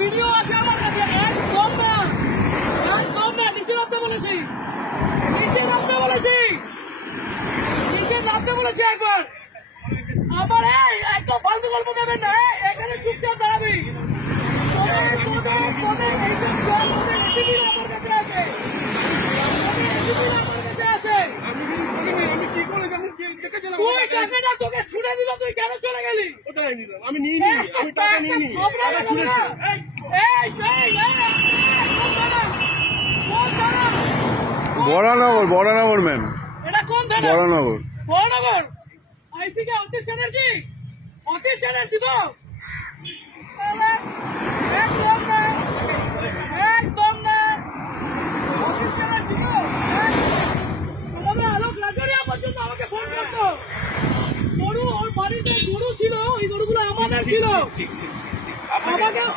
Video আছে আমার কাছে। একদম না নিচে নামতে বলেছি, নিচে নামতে বলেছি একবার। আবার একদম ফালতু গল্প দেবেন না, এখানে চুপচাপ দাঁড়াবি। তোকে ছুড়ে দিল, তুই কেন চলে গেলি? আমি নিইনি, আমি টাকা নিইনি, টাকা ছুড়েছি। বড়নগর ম্যাম, এটা কোন থানা? বড়নগর আইসি কে অতীশ চ্যাটার্জি তো একদম না অতীশ চ্যাটার্জি তো। তোমাদের আলোক লাজরিয়া পর্যন্ত আমাকে ফোন করতো। গরু ওর বাড়িতে গরু ছিল, ওই গরুগুলো আমাদের ছিল।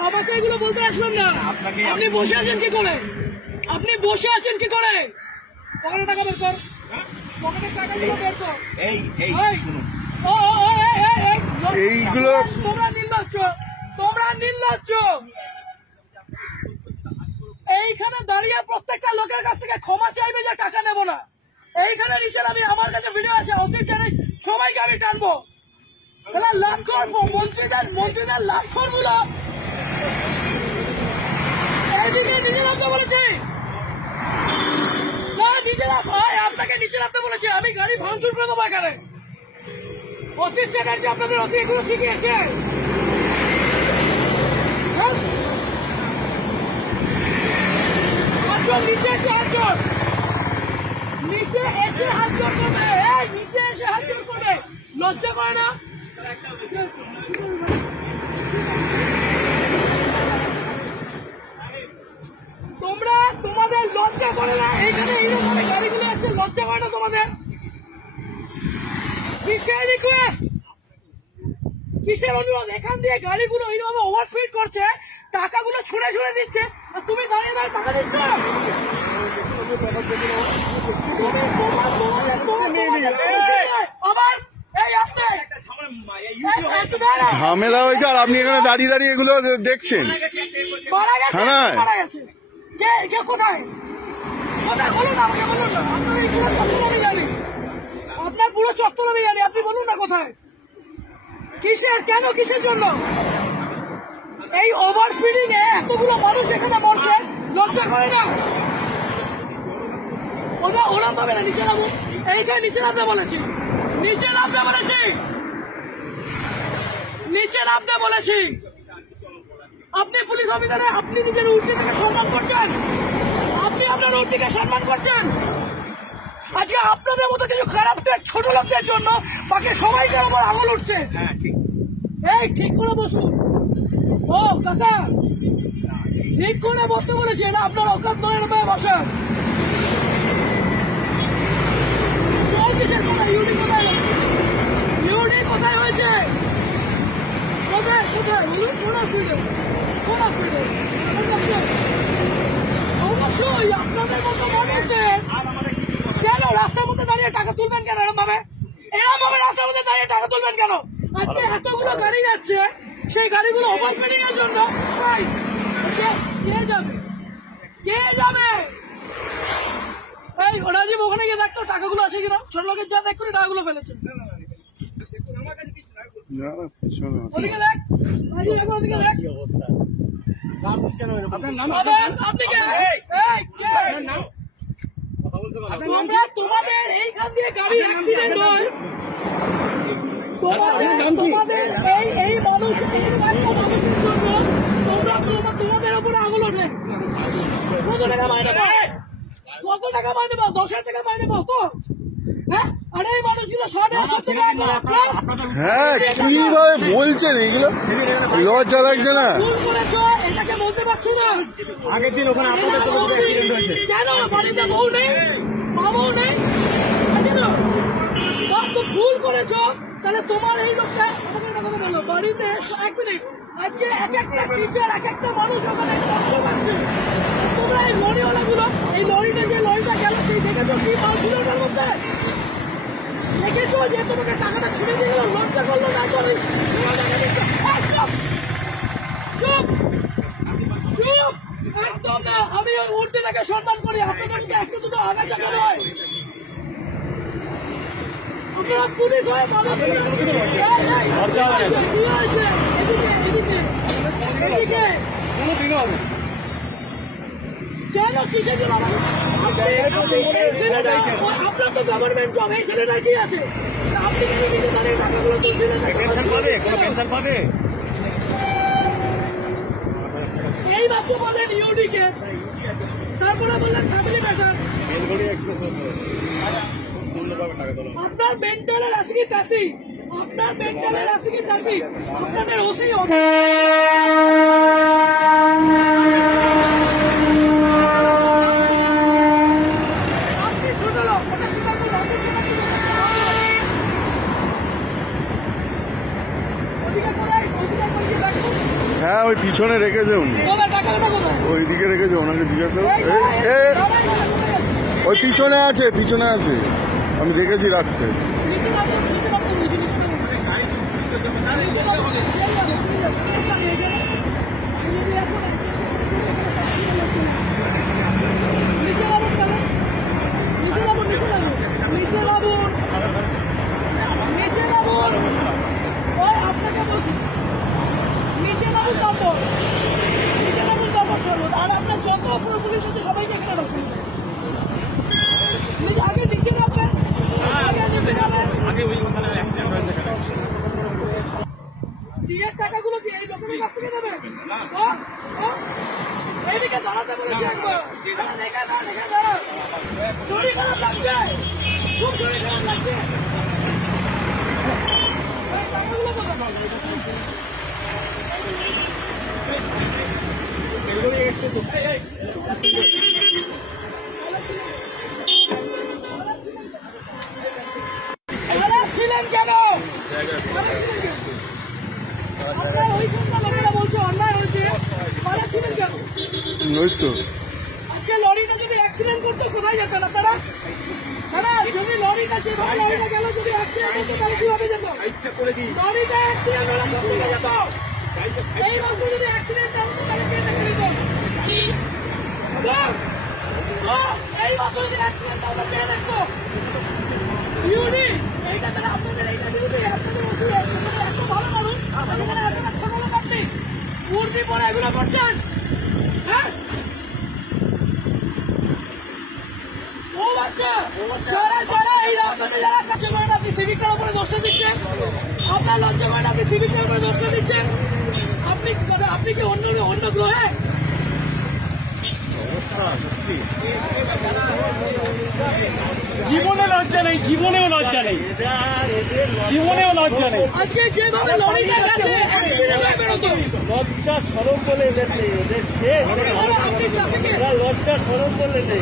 আমাকে এগুলো বলতে আসলাম না। আপনি বসে আছেন কি করে? পকেটে টাকা বের কর, পকেটের টাকাগুলো বের কর। এইগুলো তোমরা নির্লজ্জ। এইখানে দাঁড়িয়ে প্রত্যেকটা লোকের কাছ থেকে ক্ষমা চাইবে যে টাকা নেবো না। এইখানে নিচে আমি, আমার কাছে ভিডিও আছে, অতীত সবাইকে আমি টানবো। লাভ করবো মন্ত্রীদের লাভ করবো না। এইদিকে নিচে নামতে বলেছি না, নিচে নাম আপনাকে নিচে নামতে বলেছি। আমি গাড়ি ভাঙচুর করে দেবো এখানে। অতীশ চ্যাটার্জি আপনাদের অতি এগুলো শিখিয়েছে। নিচে এসে হাত জোর করবে, নিচে এসে হাত জোর করবে। লজ্জা করে না? তোমাদের লজ্জা করে না? এইখানে এইরকম গাড়িগুলো আছে, লজ্জা করে না তোমাদের? কিসের রিকোয়েস্ট, কিসের অনুরোধ? এখান দিয়ে গাড়িগুলো এইভাবে ওভারস্পিড করছে, টাকাগুলো ছুঁড়ে দিচ্ছে, আর তুমি দাঁড়িয়ে টাকা দিচ্ছ। ঝামেলা হয়েছে আর আপনি এখানে দাঁড়িয়ে এগুলো দেখছেন। থানায় কোথায় বলুন না, আমাকে বলুন না। আপনার পুরো চত্বর আমি জানি, আপনি বলুন না কোথায়, কিসের জন্য? এই ওভার স্পিডিং এ এতগুলো মানুষ এখানে মরছে, লজ্জা করে না? ওরা পাবে না। নিচে নামো, এইখানে নিচে নামতে বলেছি। আপনি পুলিশ অফিসারে, আপনি নিজের উর্দিকে সম্মান করছেন, আপনি আপনার উর্দিকে সম্মান করছেন। আজকে আপনাদের মতো কিছু খারাপ ছোট লোকদের জন্য বাকি সবাইকে আমার আঙুল উঠছে। ঠিক করে বসুন। ও কাকা, ঠিক করে বসতে বলেছি, এটা আপনার অকাত নয়, বসেন। ইউডি কোথায় হয়েছে? কোথায় অবশ্যই আপনাদের মতো মানুষদের কেন রাস্তার মধ্যে দাঁড়িয়ে টাকা তুলবেন কেন? এরকম ভাবে রাস্তার মধ্যে দাঁড়িয়ে টাকা তুলবেন কেন? আজকে এতগুলো গাড়ি যাচ্ছে, সেই গাড়িগুলো ওভারস্পিডিং এর জন্য কে যাবে? রাজীব ওখানে গিয়ে দেখতো টাকাগুলো আছে কিনা, ছোট লোকের যা দেখুন টাকাগুলো ফেলেছে। ওদিকে দেখ, ওদিকে দেখ। তোমাদের এইখান দিয়ে গাড়ি অ্যাক্সিডেন্ট হয়, তোমাদের এই মানুষ তোমাদের উপরে আঙুল ওঠে। কত টাকা মাইনে পাও? 10,000 টাকা মাইনে পাও তো? হ্যাঁ, আরে এই মানুষগুলো 150 হ্যাঁ, কিভাবে বলছেন এগুলো? লজ্জা লাগছে না? এটাকে বলতে পারছো না? আগের দিন ওখানে আপনাদের কেন বাড়িতে বউ নেই, বাবাও নেই? ভুল করেছো, তাহলে তোমার এই লোকটা আমাকে একটা কথা বলো। বাড়িতে 1 মিনিট, আজকে এক একটা টিচার, এক একটা মানুষ ওখানে কষ্ট পাচ্ছে। তোমরা এই লরিওয়ালাগুলো, এই লরিটা গেল, সেই দেখেছো কি মাল ছিল ওটার মধ্যে? দেখেছো যে তোমাকে টাকাটা ছিঁড়ে দিয়ে গেল, লজ্জা করলো না? চুপ, আমি উর্দিটাকে সম্মান করি, আপনাদের মধ্যে একটা দুটো আগাছা কেন হয়? আপনারা পুলিশ হয়ে এদিকে কেন কিসের জন্য আপনার তো গভর্নমেন্ট জব, এই ছেলেটা কি আছে? আপনি টাকাগুলো তুলছিলেন, এই মাত্র বললেন ইউডি কেস, তারপরে বললেন ফ্যামিলি ম্যাটার। আপনার মেন্টালের আসি কি তাসি, আপনার মেন্টালের আসি কি তাসি, আপনাদের ওসি আপনি ছোট লোক, হ্যাঁ ওই পিছনে রেখেছে উনি, ওইদিকে রেখেছে, ওনাকে জিজ্ঞাসা ওই পিছনে আছে, পিছনে আছে, আমি দেখেছি রাখতে। আপনাকে বলছি নিচে বাবু দপ্তর, নিচে বাবুর দপ্তর চলুন, আর আপনার যত পুলিশ আছে সবাইকে এখানে রাখুন। আগে নিচে নামবেন, বিয়ের টাকাগুলো কি এই লোকের কাছ থেকে নেবেন? এইদিকে দাঁড়াতে বলেছি একবার, শরীর খারাপ লাগছে, খুব শরীর খারাপ লাগছে। টাকাগুলো কোথায়? ছিলেন কেন? আপনার ওই সন্ধ্যা লোকেরা বলছে অন্যায় হয়েছে, ছিলেন কেন? আজকে লরিটা যদি অ্যাক্সিডেন্ট করতো কোথায় যেতেন আপনারা? যদি লরিটা যেভাবে লরিটা গেল, যদি অ্যাক্সিডেন্ট করতো তাহলে কিভাবে যেত? লরিটা অ্যাক্সিডেন্ট হলে কোন দিকে যেত? এই মাত্র যদি অ্যাক্সিডেন্ট হতো তাহলে কে দেখে নিত? এই মাত্র যদি অ্যাক্সিডেন্ট হতো কে দেখতো? ইউডি এইটা তাহলে আপনাদের এইটা ডিউটি, আপনাদের ওষুধ এত ভালো মানুষ, এখানে এতটা ছোট লোক আপনি উর্দি পরে এগুলো করছেন? হ্যাঁ যারা এই রাস্তাতে যারা কাছে করেন, আপনি সিভিকটার উপরে দোষটা দিচ্ছেন, আপনার লজ্জা করেন, আপনি সিভিকটার উপরে দোষটা দিচ্ছেন। আপনি কি অন্য গ্রহে? জীবনে লজ্জা নেই, জীবনেও লজ্জা নেই, জীবনেও লজ্জা নেই। আজকে যেভাবে লরিটা গেছে লজ্জা সরম বলে এদের নেই, ওদের লজ্জা সরম বলে নেই।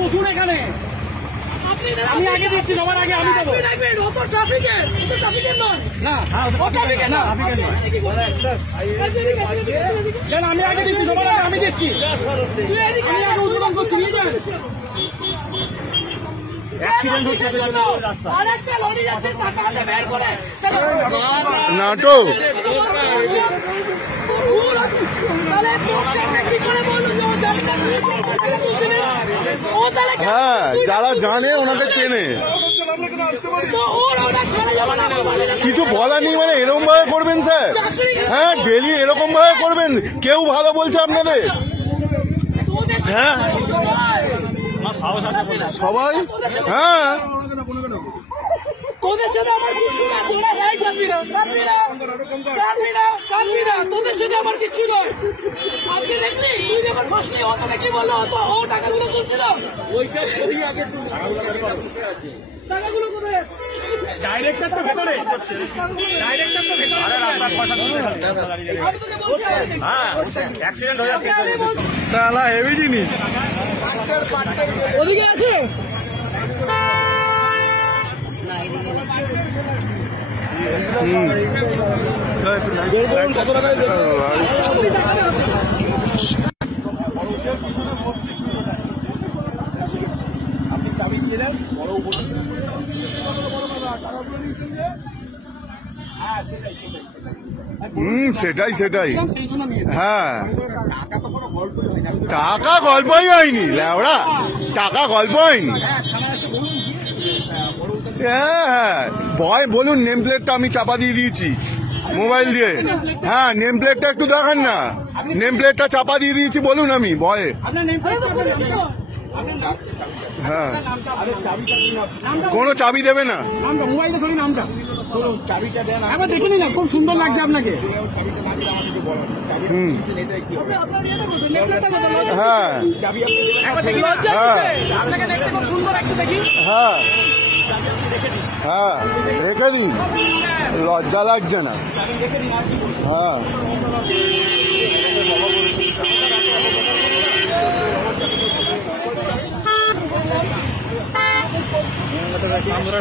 বসুন এখানে, আমি আগে দিচ্ছি, তোমার আগে আমি দেবো। আমি আগে দিচ্ছি, তোমার আগে আমি দিচ্ছি, উদ্বোধন করছি। নাটক হ্যাঁ, যারা জানে ওনাদের চেনে, কিছু বলার নেই। মানে এরকম ভাবে করবেন স্যার? হ্যাঁ, ডেলি এরকম ভাবে করবেন? কেউ ভালো বলছে আপনাদের? হ্যাঁ সবাই, হ্যাঁ তোদের সাথে আমার কিচ্ছু না, তোরা ভাই কাঁদবি না, তোদের সাথে আমার কিচ্ছু নয়। আজকে দেখলি তুই যখন বসলি, ও তাহলে কি বললো, ও টাকাগুলো তুলছিল, টাকাগুলো কোথায়? ডাইরেক্টর তো ভেতরে, ডাইরেক্টর তো ভেতরে। অ্যাক্সিডেন্ট হয়ে যাচ্ছে, তাহলে হেভি জিনিস ওদিকে আছে। কত টাকায় আপনি চাবি দিলেন, বড় সেটাই সেটাই। সেই জন্য নিয়ে হ্যাঁ, টাকা গল্পই হয়নি ল্যাওড়া, টাকা গল্প হয়নি। হ্যাঁ হ্যাঁ, ভয় বলুন, নেম প্লেটটা আমি চাপা দিয়ে দিয়েছি মোবাইল দিয়ে। হ্যাঁ, নেম প্লেটটা একটু দেখান না, নেম প্লেটটা চাপা দিয়ে দিয়েছি বলুন আমি ভয়ে। আপনার নেম হ্যাঁ, কোনো চাবি দেবে না। নামটা মোবাইলটা সরি, নামটা চাবিটা দেন, একবার দেখে নিন, খুব সুন্দর লাগছে আপনাকে। হুম, আপনার ইয়েটা বলুন, নেমপ্লেটটা বলুন। হ্যাঁ একবার দেখে নিন, লজ্জা হ্যাঁ। দিচ্ছে। আপনাকে দেখতে খুব সুন্দর, একটু দেখি। হ্যাঁ হ্যাঁ, রেখে দিন, লজ্জা লাগছে না। হ্যাঁ, আমরা